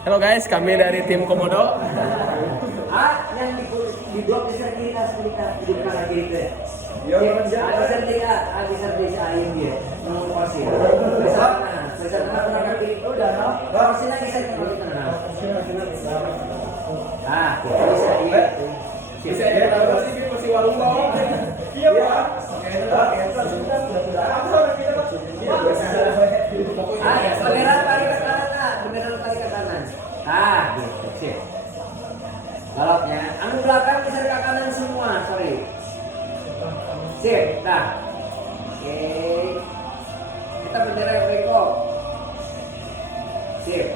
Halo guys, kami dari tim Komodo. Yang di blok bisa kita hidupkan lagi itu ya. Bisa dilihat, bisa disain dia. Mau pasir. Bisa tenaga kiri itu udah no. Pasir lagi saya kembali tengah. Bisa ini. Bisa ya, kalau sih masih warung bawah. Iya, Pak. Kamera tarik ke kanan, kamera tarik ke kanan. Gitu sih. Baloknya, anu belakang bisa ke kanan semua, sorry. Sip, Oke. Kita bendera Freko. Sip.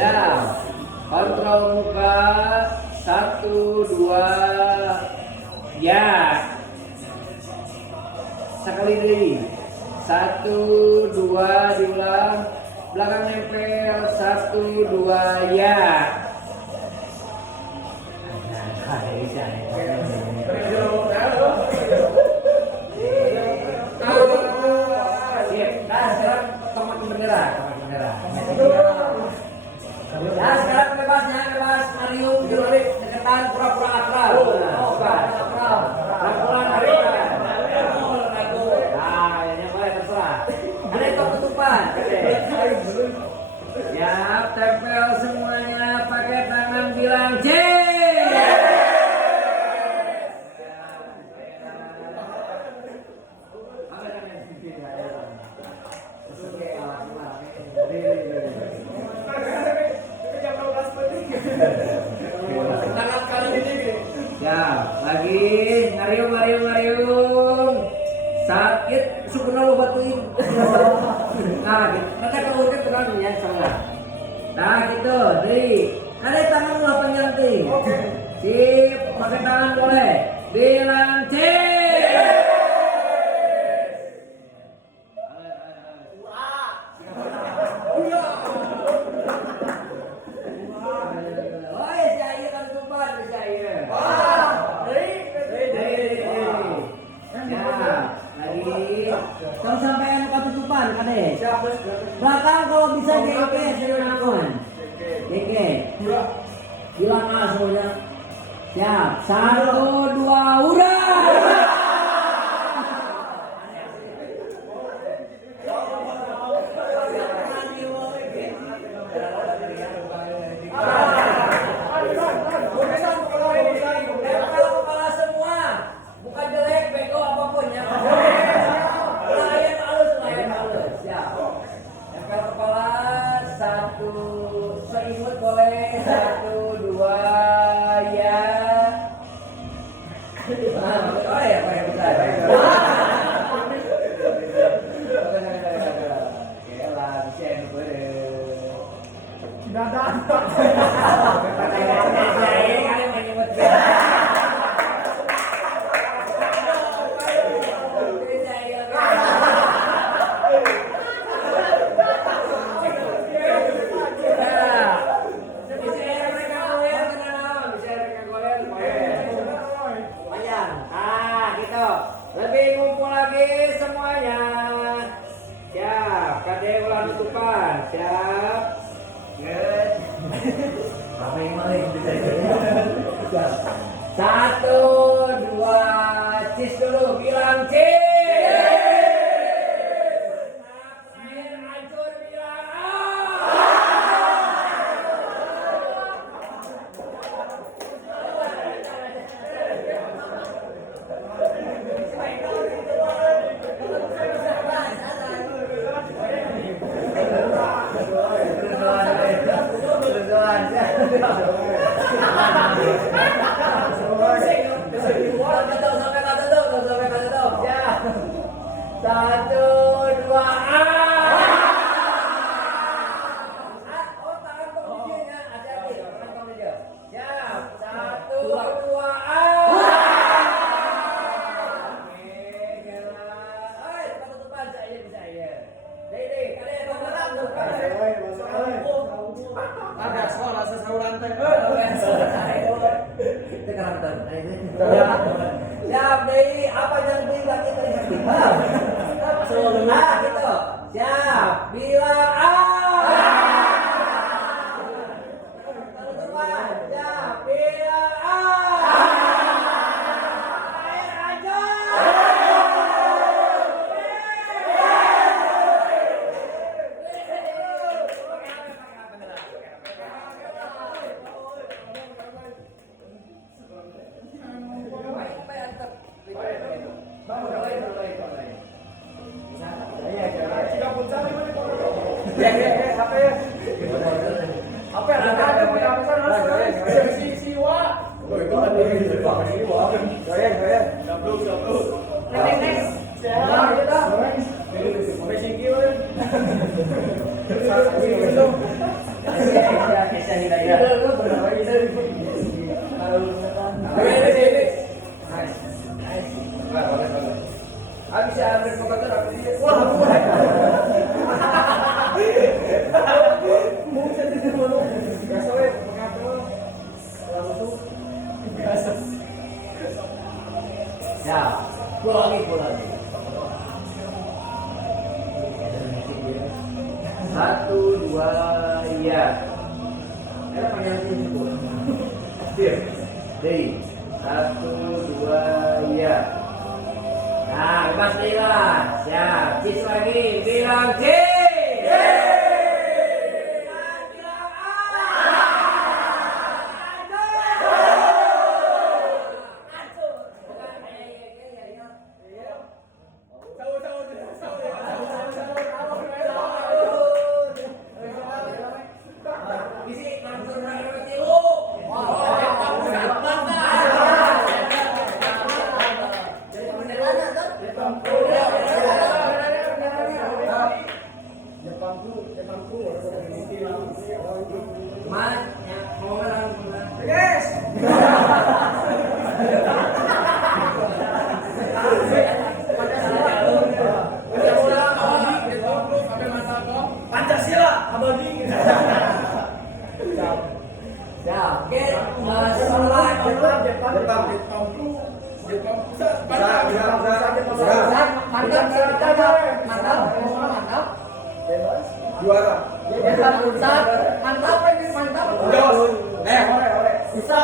Ya, kontrol muka 1, 2, ya. Sekali lagi 1, 2 diulang, belakang nempel 1, 2 ya. Sekarang pakai bendera. Ya sekarang bebas Mario Jurik deketan pura-pura akrab. Pura-pura akrab. Ini boleh terserah. Ada itu tutupan. Ya, tempel semuanya pakai tangan bilang C. Ya, lagi ngariung. Sakit, syukurlah lo batuin. Nah, gitu. Nanti kalau udah tenang ya, salah. Nah, gitu, dari ada tangan lo apa nyanting? Sip, pakai tangan boleh. Bilang C. Kalau sampai anu tutupan, kade. Belakang kalau bisa DK dengan akun. DK. Bilang semuanya. Siap. 1, 2, hurrah! Kepala semua. Bukan jelek, beko apapun ya. Tempel kepala 1, seimut boleh 1, 2 ya. Oh ya, pakai besar. Oke lah, bisa yang tidak ada. Lebih ngumpul lagi semuanya. Siap, kade ulang tutupan. Siap. Good. Satu, dua, cis dulu, bilang cis. Satu, dua, oh tangan pemimpinnya, hati-hati, tangan pemimpin. Siap, 1, 2, tutupan saya bisa ya. Dede, kalian ada sekolah saya rantai. Itu karakter. Siap, Dei. Apa yang Dei lagi tadi? Nah, gitu. Siap. Bilang A. Teman-teman, siap. Bilang A. Air aja. Apa yang ada punya pesan si siwa. Oh itu ada yang di bawah siwa. Goyang. Sabruk. Next. Siapa kita? Sampai singgi weh. Bisa ambil komentar apa dia? Wah, mau jadi dulu. Biasa weh, mengapa? Langsung biasa. Ya, pulang lagi. Satu, dua, ya. Ada panjang sini. Siap. Dei. Satu, dua, ya. Nah, bebas bilang. Siap. Cis lagi. Bilang C. Pancasila abadi. Juara. Mantap. Bisa.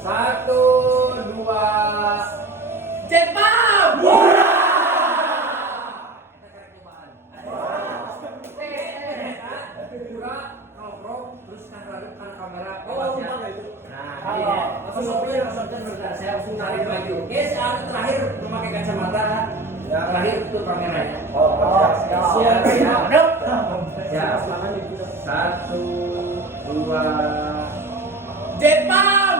Satu, dua, Jepang. Terus kamera. Saya langsung tarik baju. Guys, terakhir memakai kacamata. Terakhir tutup kameranya. Ya. Satu, dua, Jepang.